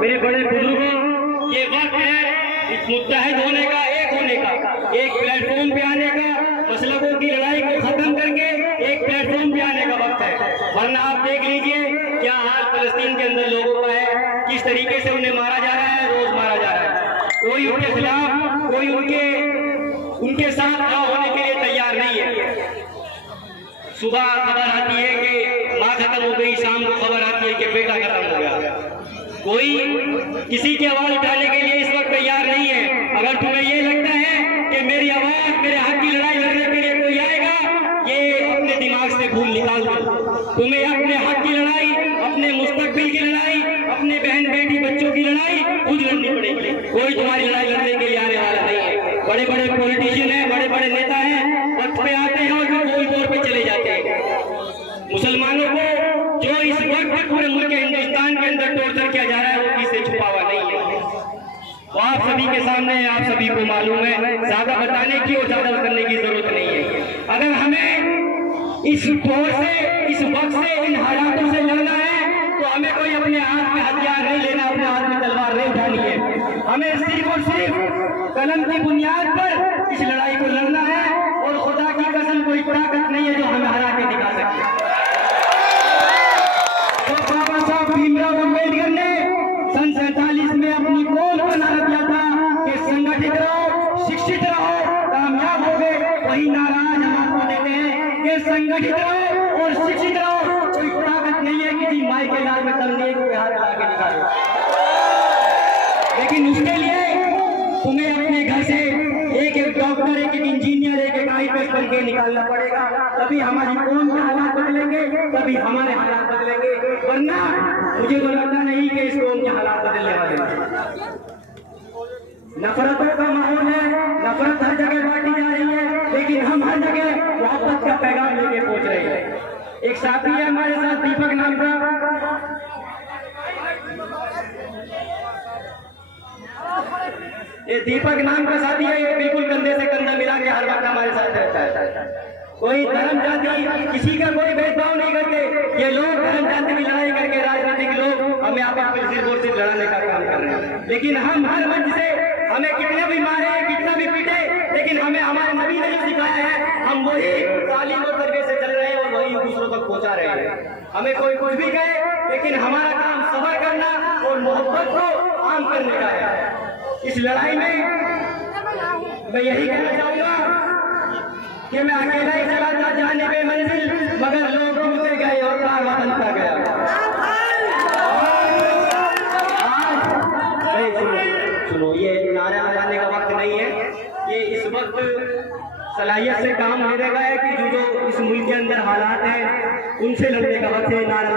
मेरे बड़े बुजुर्गों, ये वक्त है मुत्तहिद होने का, एक होने का, एक प्लेटफॉर्म पे आने का, मसलकों की लड़ाई को खत्म करके एक प्लेटफॉर्म पे आने का वक्त है। वरना आप देख लीजिए क्या हाल फलस्तीन के अंदर लोगों का है, किस तरीके से उन्हें मारा जा रहा है, रोज मारा जा रहा है। कोई उनके खिलाफ, कोई उनके साथ खड़ा होने के लिए तैयार नहीं है। सुबह खबर आती है कि माँ खत्म हो गई, शाम को खबर आती है कि बेटा खत्म हो गया। कोई किसी की आवाज उठाने के लिए इस वक्त तैयार नहीं है। अगर तुम्हें ये लगता है कि मेरी आवाज, मेरे हक की लड़ाई लड़ने के लिए कोई आएगा, ये अपने दिमाग से भूल निकाल दो। तुम्हें अपने हक की लड़ाई, अपने मुस्तकबिल की लड़ाई, अपने बहन बेटी बच्चों की लड़ाई खुद लड़नी पड़ेगी। कोई तुम्हारी लड़ाई लड़ने के लिए आने वाला नहीं है। बड़े बड़े पॉलिटिशियन हैं, बड़े बड़े नेता हैं, वक्त पे आते हैं और फिर कोई तौर पे चले जाते हैं। मुसलमानों को जो इस वक्त पूरे मुल्क हिंदुस्तान के अंदर टॉर्चर किया जा रहा है, वो किसी से छुपा हुआ नहीं है। वो आप सभी के सामने है, आप सभी को मालूम है। ज्यादा बताने की और ज्यादा करने की जरूरत नहीं है। अगर हमें इस दौर से, इस वक्त से, इन हालातों से लड़ना है तो हमें कोई अपने हाथ में हथियार नहीं लेना, अपने हाथ में तलवार नहीं उठानी है। हमें सिर्फ और सिर्फ कलम की बुनियाद पर इस लड़ाई को लड़ना है। और खुदा की कसम कोई ताकत नहीं है जो हमें हरा के दिखा सकती। तो बाबा साहब भीमराव अम्बेडकर ने सन 47 में अपनी कौम को नारा दिया था कि संगठित रहो, शिक्षित रहो, कामयाब हो गए। वही नारा आज हम आपको देते हैं कि संगठित रहो और शिक्षित रहो। कोई ताकत नहीं है किसी माई के लाल में तमने को हाथ ला के निकालो। लेकिन उसके लिए तुम्हें अपने घर से एक डॉक्टर, एक इंजीनियर, एक IPS बन के निकालना पड़ेगा। तभी हमारी कौम के हालात बदलेंगे, तभी हमारे हालात बदलेंगे। वरना मुझे तो लगता नहीं कि इस कौम के हालात बदलने वाले हैं। नफरतों का माहौल है, नफरत हर जगह बांटी जा रही है, लेकिन हम हर जगह मोहब्बत का पैगाम लेके पहुंच रहे हैं। एक साथी है हमारे साथ, दीपक नाम का, ये दीपक नाम का साथी है। ये बिल्कुल कंधे से कंधा मिला के हर वक्त हमारे साथ रहता है। कोई धर्म जाति, किसी का कोई भेदभाव नहीं करते। ये लोग धर्म जाति की लड़ाई करके, राजनीतिक लोग हमें आपस में सिर्फ और सिर्फ लड़ाने का काम कर रहे हैं। लेकिन हम हर मंच से, हमें कितने भी मारे, कितना भी पीटे, लेकिन हमें हमारे नबी ने जो सिखाया है, हम वही तालीम और तरीके से चल रहे हैं और वही दूसरों तक पहुंचा रहे हैं। हमें कोई कुछ भी कहे, लेकिन हमारा काम सब्र करना और मोहब्बत को आम करने का है। इस लड़ाई में मैं यही कहना चाहूंगा कि मैं अकेला ही चला था जाने पे मंजिल, मगर लोग टूटते गए और कारवां बनता गया। सुनो, ये नारा लगाने का वक्त नहीं है। ये इस वक्त सलाहियत से काम लेने का है कि जो इस मुल्क के अंदर हालात हैं उनसे लड़ने का वक्त है। नारा